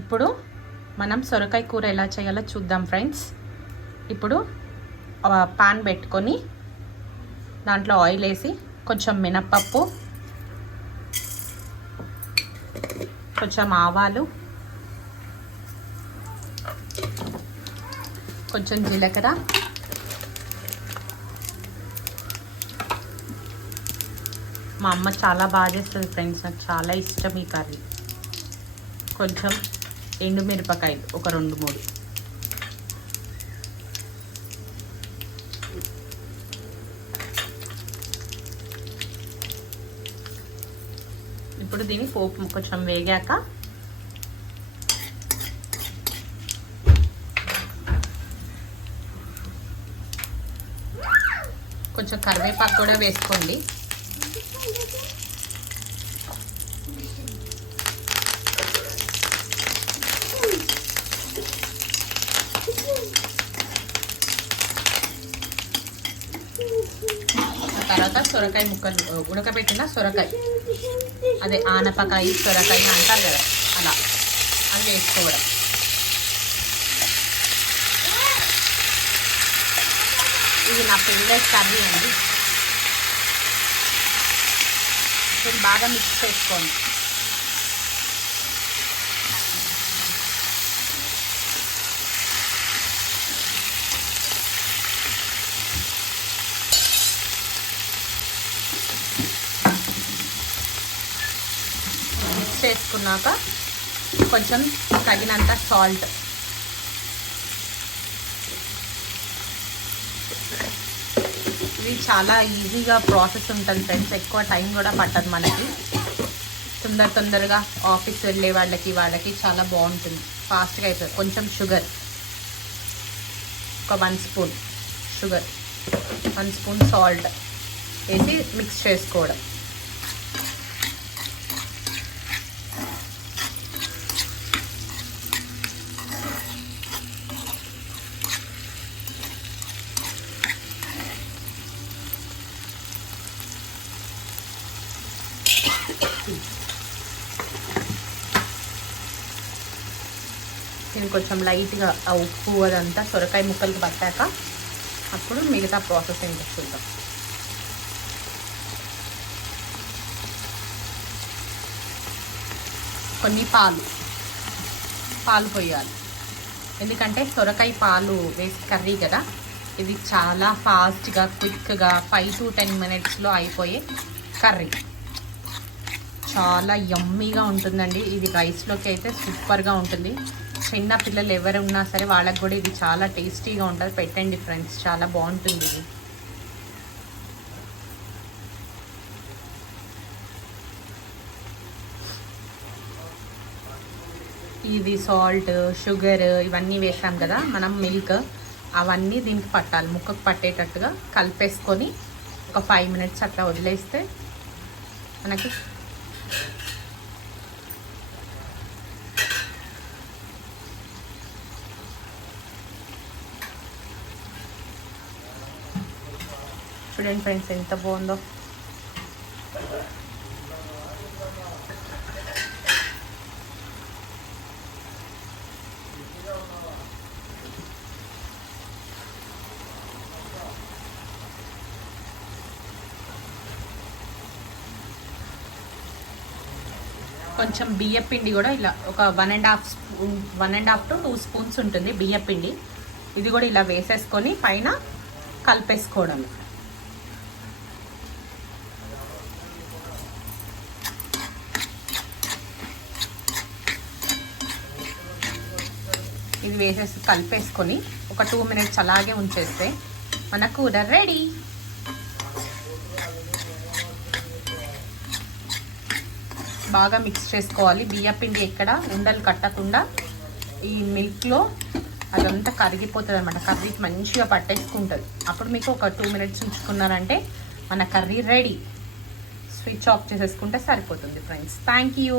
ఇప్పుడు మనం సొరకాయ కూర ఎలా చేయాలో చూద్దాం ఫ్రెండ్స్. ఇప్పుడు పాన్ పెట్టుకొని దాంట్లో ఆయిల్ వేసి కొంచెం మినప్పప్పు, కొంచెం ఆవాలు, కొంచెం జీలకర్ర, మా అమ్మ చాలా బాగా చేస్తుంది ఫ్రెండ్స్, నాకు చాలా ఇష్టం ఈ కర్రీ. కొంచెం ఎండుమిరపకాయలు ఒక 2-3. ఇప్పుడు దీన్ని పోపు కొంచెం వేగాక కొంచెం కరివేపాకు కూడా వేసుకోండి. తర్వాత సొరకాయ ముక్కలు, ఉడకబెట్టిన సొరకాయ, అదే ఆనపకాయ సొరకాయ అంటారు కదా, అలా అది వేసుకోవడం. ఇది నా ఫేవరెట్ కర్రీ అండి. నేను బాగా మిక్స్ చేసుకోండి. చేసుకున్నాక కొంచెం తగినంత సాల్ట్, ఇది చాలా ఈజీగా ప్రాసెస్ ఉంటుంది ఫ్రెండ్స్, ఎక్కువ టైం కూడా పట్టదు మనకి. తొందరగా ఆఫీస్ వెళ్ళే వాళ్ళకి చాలా బాగుంటుంది, ఫాస్ట్గా అయిపోతుంది. కొంచెం షుగర్, ఒక 1 స్పూన్ షుగర్, 1 స్పూన్ సాల్ట్ వేసి మిక్స్ చేసుకోవడం. నేను కొంచెం లైట్గా ఆ ఉప్పు అదంతా సొరకాయ ముక్కలకి పట్టాక అప్పుడు మిగతా ప్రాసెస్ ఏంటో చూద్దాం. కొన్ని పాలు పోయాలి, ఎందుకంటే సొరకాయ పాలు వేసి కర్రీ కదా, ఇది చాలా ఫాస్ట్గా క్విక్గా 5 to 10 minutesలో అయిపోయే కర్రీ. చాలా యమ్మీగా ఉంటుందండి ఇది. రైస్లోకి అయితే సూపర్గా ఉంటుంది. చిన్న పిల్లలు ఎవరు ఉన్నా సరే వాళ్ళకి కూడా ఇది చాలా టేస్టీగా ఉంటుంది. పెట్టండి ఫ్రెండ్స్, చాలా బాగుంటుంది ఇది. ఇది సాల్ట్, షుగర్ ఇవన్నీ వేసాం కదా మనం, మిల్క్ అవన్నీ దీనికి పట్టాలి, ముక్కకు పట్టేటట్టుగా కలిపేసుకొని ఒక 5 minutes అట్లా వదిలేస్తే మనకి చూడండి ఫ్రెండ్స్ ఎంత బాగుందో. కొంచెం బియ్యపిండి కూడా ఇలా ఒక 1.5 to 2 స్పూన్స్ ఉంటుంది బియ్యపిండి. ఇది కూడా ఇలా వేసేసుకొని పైన కలిపేసుకోవడం. ఇది వేసేసి కలిపేసుకొని ఒక 2 minutes అలాగే ఉంచేస్తే మన కూర రెడీ. బాగా మిక్స్ చేసుకోవాలి. బియ్యపిండి ఎక్కడ ఉండలు కట్టకుండా ఈ మిల్క్లో అదంతా కరిగిపోతుంది అనమాట, కర్రీకి మంచిగా పట్టేసుకుంటుంది. అప్పుడు మీకు ఒక 2 minutes ఉంచుకున్నారంటే మన కర్రీ రెడీ. స్విచ్ ఆఫ్ చేసేసుకుంటే సరిపోతుంది ఫ్రెండ్స్. Thank you.